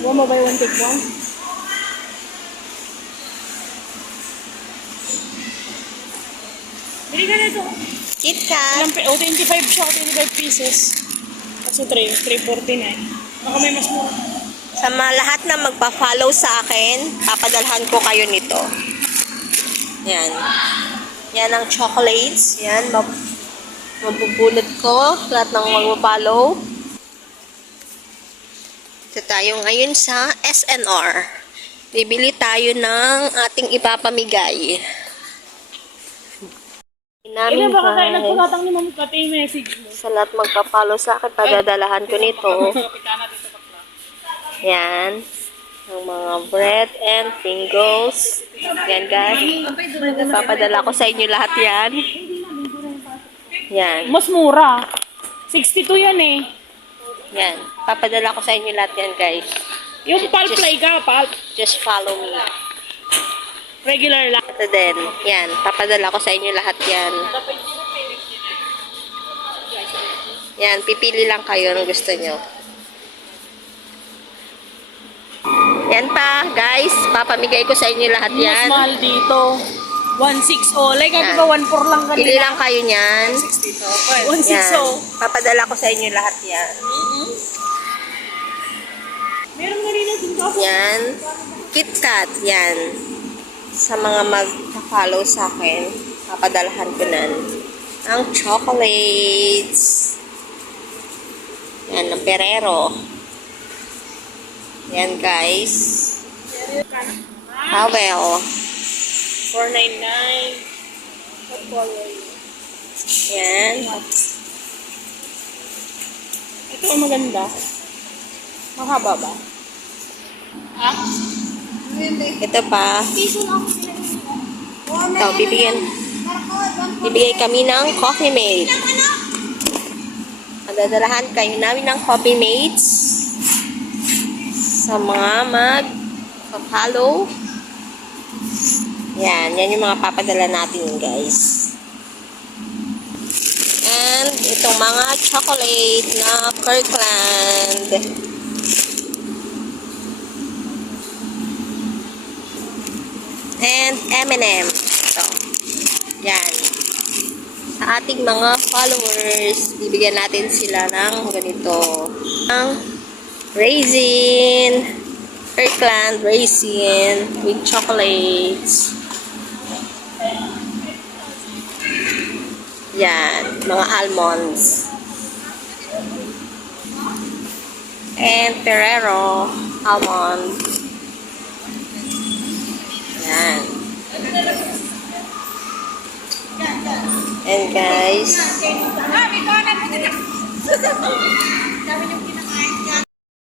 Go mo ba yung take one? Bili ka na ito. KitKat. 25 siya, 25 pieces. Kasi 349. Baka may mas mura. Sa mga lahat na magpa-follow sa akin, papadalhan ko kayo nito. Yan. Yan ang chocolates. Yan. Mabubulot ko. Lahat ng magpa-follow. Ito tayo ngayon sa SNR. Bibili tayo ng ating ipapamigay. Ilan ba kakain nagpakatang ni Mami pati yung message mo? Sa lahat magpa-follow sa akin, padadalahan ko nito. Yan. Ang mga bread and Pringles. Yan guys. Papadala ko sa inyo lahat yan. Yan. Mas mura. 62 yan eh. Yan. Papadala ko sa inyo lahat yan guys. Yung pulp play ka, pulp. Just follow me. Regular lang. Ito din. Yan. Papadala ko sa inyo lahat yan. Yan. Pipili lang kayo ng gusto nyo. Yan pa, guys. Papamigay ko sa inyo lahat Mas yan. mahal dito. 160. Like, di ba 14 lang kanila? Pili lang kayo niyan. 160. Yan. Papadala ko sa inyo lahat yan. Meron nga rin natin ka. Yan. KitKat. Yan. Sa mga mag-follow sa akin, papadalahan ko nan. Ang chocolates. Yan, ng Ferrero. Yan, guys. How well? 499. What color? Yan. Ito ang maganda. Mahaba ba? Ha? Ito pa. Ito, bibigay kami ng Coffee Mate. Madadalahan kayo namin ng Coffee Mates sa mga mag-follow. Yan yung mga papadala natin guys. And itong mga chocolate na Kirkland. And M&M. Ito. Yan. Sa ating mga followers, bibigyan natin sila ng ganito. Ang raisin. Kirkland raisin with chocolates. Yan. Mga almonds. And Ferrero almond. Yan. And guys,